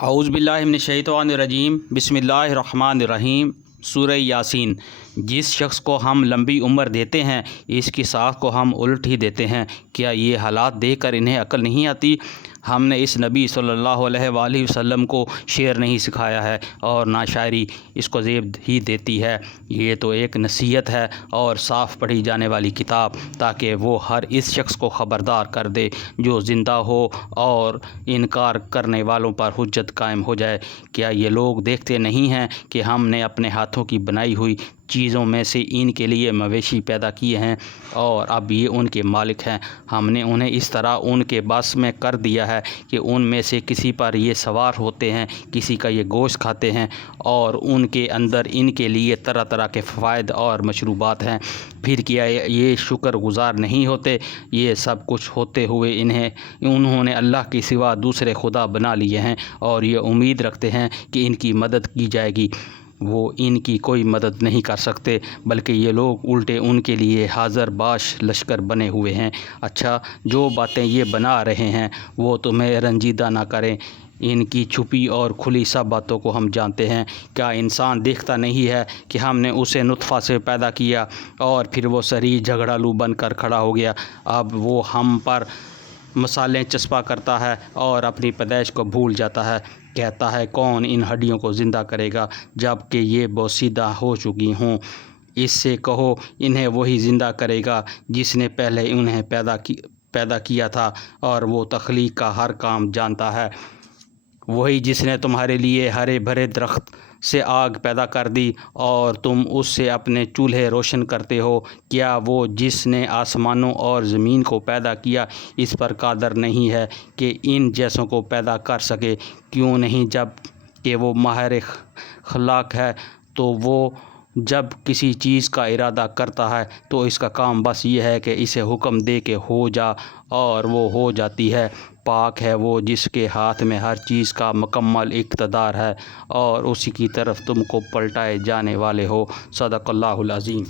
اعوذ باللہ من الشیطان الرجیم، بسم اللہ الرحمن الرحیم۔ سورہ یاسین۔ جس شخص کو ہم لمبی عمر دیتے ہیں اس کی ساکھ کو ہم الٹ ہی دیتے ہیں، کیا یہ حالات دیکھ کر انہیں عقل نہیں آتی؟ ہم نے اس نبی صلی اللہ علیہ وآلہ وسلم کو شعر نہیں سکھایا ہے اور نہ شاعری اس کو زیب ہی دیتی ہے۔ یہ تو ایک نصیحت ہے اور صاف پڑھی جانے والی کتاب، تاکہ وہ ہر اس شخص کو خبردار کر دے جو زندہ ہو اور انکار کرنے والوں پر حجت قائم ہو جائے۔ کیا یہ لوگ دیکھتے نہیں ہیں کہ ہم نے اپنے ہاتھوں کی بنائی ہوئی چیزوں میں سے ان کے لیے مویشی پیدا کیے ہیں اور اب یہ ان کے مالک ہیں۔ ہم نے انہیں اس طرح ان کے بس میں کر دیا ہے کہ ان میں سے کسی پر یہ سوار ہوتے ہیں، کسی کا یہ گوشت کھاتے ہیں اور ان کے اندر ان کے لیے طرح طرح کے فوائد اور مشروبات ہیں۔ پھر کیا یہ شکر گزار نہیں ہوتے؟ یہ سب کچھ ہوتے ہوئے انہوں نے اللہ کے سوا دوسرے خدا بنا لیے ہیں اور یہ امید رکھتے ہیں کہ ان کی مدد کی جائے گی۔ وہ ان کی کوئی مدد نہیں کر سکتے، بلکہ یہ لوگ الٹے ان کے لیے حاضر باش لشکر بنے ہوئے ہیں۔ اچھا، جو باتیں یہ بنا رہے ہیں وہ تمہیں رنجیدہ نہ کریں، ان کی چھپی اور کھلی سب باتوں کو ہم جانتے ہیں۔ کیا انسان دیکھتا نہیں ہے کہ ہم نے اسے نطفہ سے پیدا کیا اور پھر وہ صریح جھگڑالو بن کر کھڑا ہو گیا؟ اب وہ ہم پر مثالیں چسپاں کرتا ہے اور اپنی پیدائش کو بھول جاتا ہے۔ کہتا ہے کون ان ہڈیوں کو زندہ کرے گا جب کہ یہ بوسیدہ ہو چکی ہوں؟ اس سے کہو انہیں وہی زندہ کرے گا جس نے پہلے انہیں پیدا کیا تھا، اور وہ تخلیق کا ہر کام جانتا ہے۔ وہی جس نے تمہارے لیے ہرے بھرے درخت سے آگ پیدا کر دی اور تم اس سے اپنے چولہے روشن کرتے ہو۔ کیا وہ جس نے آسمانوں اور زمین کو پیدا کیا اس پر قادر نہیں ہے کہ ان جیسوں کو پیدا کر سکے؟ کیوں نہیں؟ جب کہ وہ ماہر خلاق ہے، تو وہ جب کسی چیز کا ارادہ کرتا ہے تو اس کا کام بس یہ ہے کہ اسے حکم دے کہ ہو جا، اور وہ ہو جاتی ہے۔ پاک ہے وہ جس کے ہاتھ میں ہر چیز کا مکمل اقتدار ہے اور اسی کی طرف تم کو پلٹائے جانے والے ہو۔ صدق اللہ العظیم۔